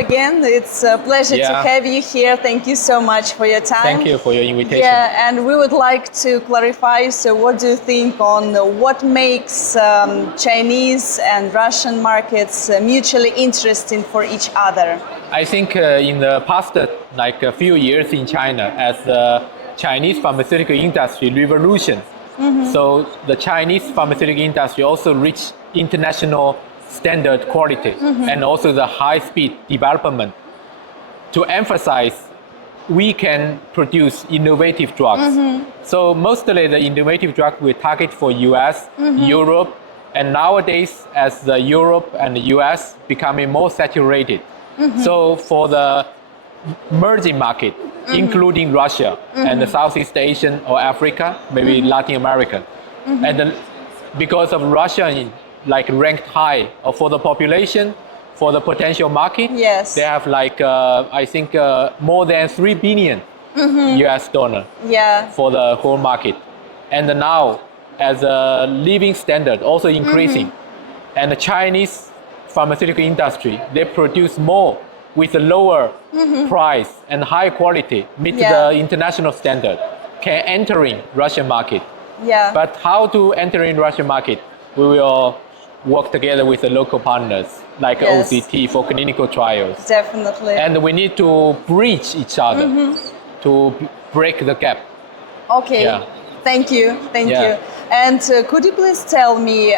again. It's a pleasure to have you here. Thank you so much for your time. Thank you for your invitation. Yeah, and we would like to clarify, so what do you think on what makes Chinese and Russian markets mutually interesting for each other? I think in the past, like a few years in China, as the Chinese pharmaceutical industry revolution, so the Chinese pharmaceutical industry also reached international standard quality and also the high-speed development to emphasize we can produce innovative drugs. So mostly the innovative drug we target for US, Europe, and nowadays as the Europe and the US becoming more saturated. So for the emerging market, including Russia and the Southeast Asian or Africa, maybe Latin America, and because of Russia like ranked high for the population, for the potential market, they have like I think more than 3 billion US dollar for the whole market. And now as a living standard also increasing, and the Chinese pharmaceutical industry, they produce more with a lower price and high quality, meet the international standard, can enter in Russian market. But how to enter in Russian market? We will work together with the local partners like OCT for clinical trials. Definitely. And we need to bridge each other to break the gap. Okay. Thank you. Thank you. And could you please tell me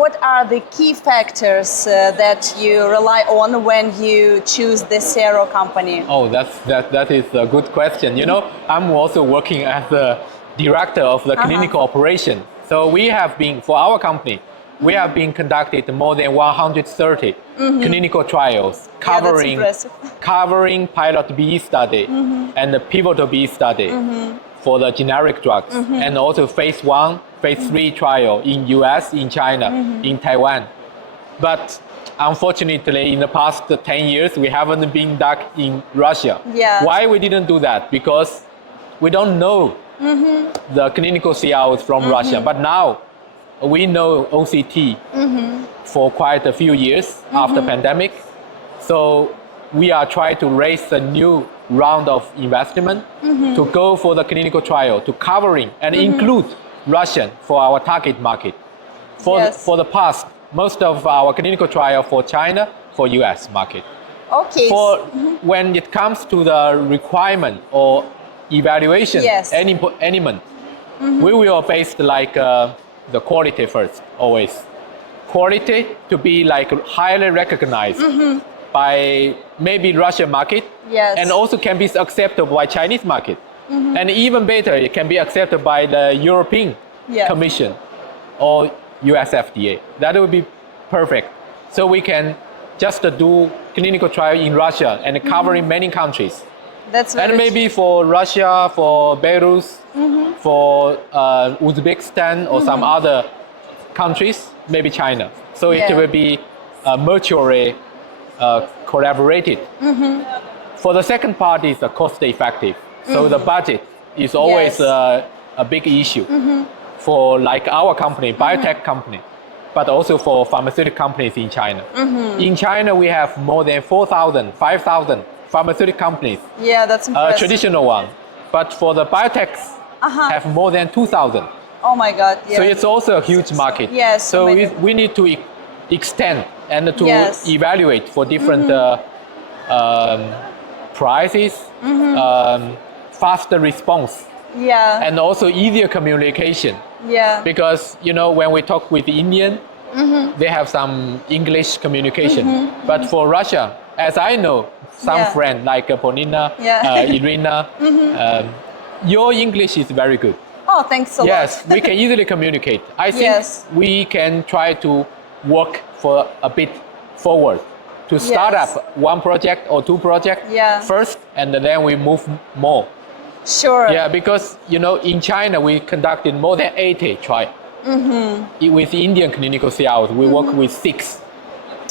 what are the key factors that you rely on when you choose the CRO company? Oh, that is a good question. You know, I'm also working as the director of the clinical operation. So we have been, for our company, we have been conducted more than 130 clinical trials covering pilot BE study and the pivotal BE study for the generic drugs, and also phase 1, phase 3 trial in US, in China, in Taiwan. But unfortunately, in the past 10 years, we haven't been done in Russia. Why we didn't do that? Because we don't know the clinical CROs from Russia. But now we know OCT for quite a few years after pandemic. So we are trying to raise a new round of investment to go for the clinical trial, to covering and include Russian for our target market. For the past, most of our clinical trial for China, for US market. Okay. When it comes to the requirement or evaluation element, we will base like the quality first, always. Quality to be like highly recognized by maybe Russian market, and also can be accepted by Chinese market. And even better, it can be accepted by the European Commission or US FDA. That would be perfect. So we can just do clinical trial in Russia and covering many countries. And maybe for Russia, for Belarus, for Uzbekistan or some other countries, maybe China. So it will be mutually collaborated. For the second part is cost effective. So the budget is always a big issue for like our company, biotech company, but also for pharmaceutical companies in China. In China, we have more than 4,000, 5,000 pharmaceutical companies. That's impressive. Traditional one. But for the biotechs, have more than 2,000. Oh my God. So it's also a huge market. So we need to extend and to evaluate for different prices, faster response, and also easier communication. Because you know when we talk with the Indian, they have some English communication. But for Russia, as I know, some friend like Polina, Irina, your English is very good. Oh, thanks a lot. Yes, we can easily communicate. I think we can try to work for a bit forward to start up one project or two projects first, and then we move more. Sure. Yeah, because you know in China we conducted more than 80 trials. With Indian clinical CROs, we work with 6.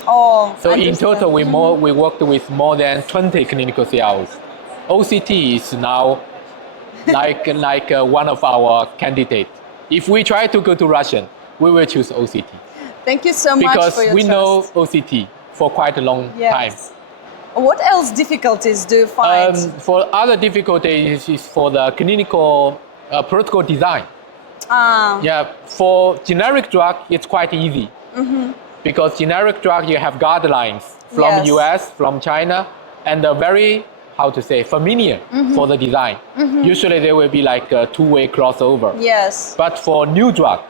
Oh, so in total, we worked with more than 20 clinical CROs. OCT is now like one of our candidates. If we try to go to Russian, we will choose OCT. Thank you so much because for your we trust. know OCT for quite a long time. What else difficulties do you find? For other difficulties is for the clinical protocol design. Yeah, for generic drug, it's quite easy. Because generic drug, you have guidelines from Yes. US, from China, and very, how to say, familiar for the design. Usually there will be like a two-way crossover. Yes. But for new drug,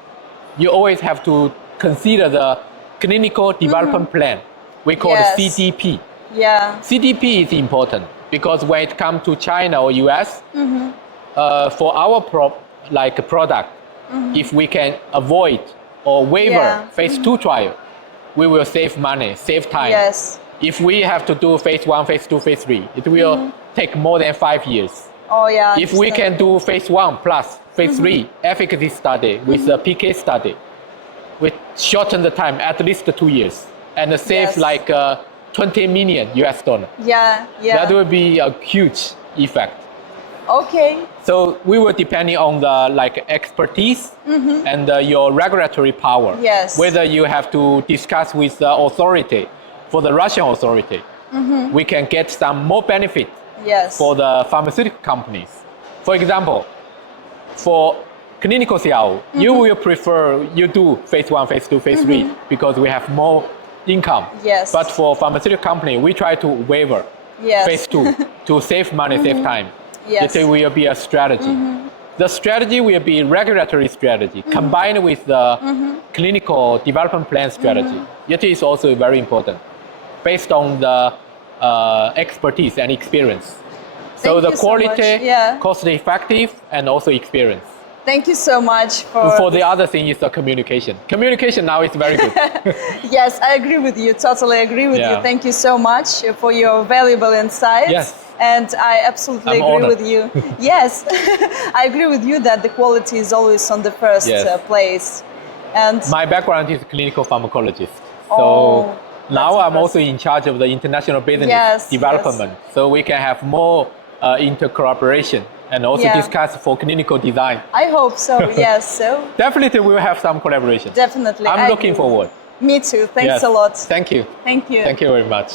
you always have to consider the clinical development plan. We call Yes. it CDP. Yeah. CDP is important because when it comes to China or US, for our product, if we can avoid or waiver Yeah. phase 2 trial, we will save money, save time. Yes. If we have to do phase 1, phase 2, phase 3, it will take more than 5 years. Oh yeah. If we can do phase 1 plus phase 3 efficacy study with a PK study, we shorten the time at least 2 years and save Yes. like $20 million US. Yeah. Yeah. That will be a huge effect. Okay. So we were depending on the like expertise and your regulatory power. Yes. Whether you have to discuss with the authority, for the Russian authority, we can get some more benefit Yes. for the pharmaceutical companies. For example, for clinical CRO, you will prefer you do phase 1, phase 2, phase 3 because we have more income. Yes. But for pharmaceutical company, we try to waiver Yes. phase 2 to save money, save time. Yes. It will be a strategy. The strategy will be regulatory strategy combined with the clinical development plan strategy. It is also very important based on the expertise and experience. So Thank the you so quality, much. Yeah. cost effective, and also experience. Thank you so much for. For the other thing is the communication. Communication now is very good. Yes, I agree with you. Totally agree with Yeah. you. Thank you so much for your valuable insights. Yes. And I absolutely I'm agree honored. with you. Yes, I agree with you that the quality is always on the first Yes. Place. And My background is clinical pharmacologist. Oh, So now that's I'm also in charge of the international business Yes, development. So we can have more inter-cooperation and also Yeah. discuss for clinical design. I hope so. Yes, so Definitely we will have some collaboration. definitely. I'm I looking agree. forward. Me too. Thanks Yes. a lot. Thank you. Thank you. Thank you very much.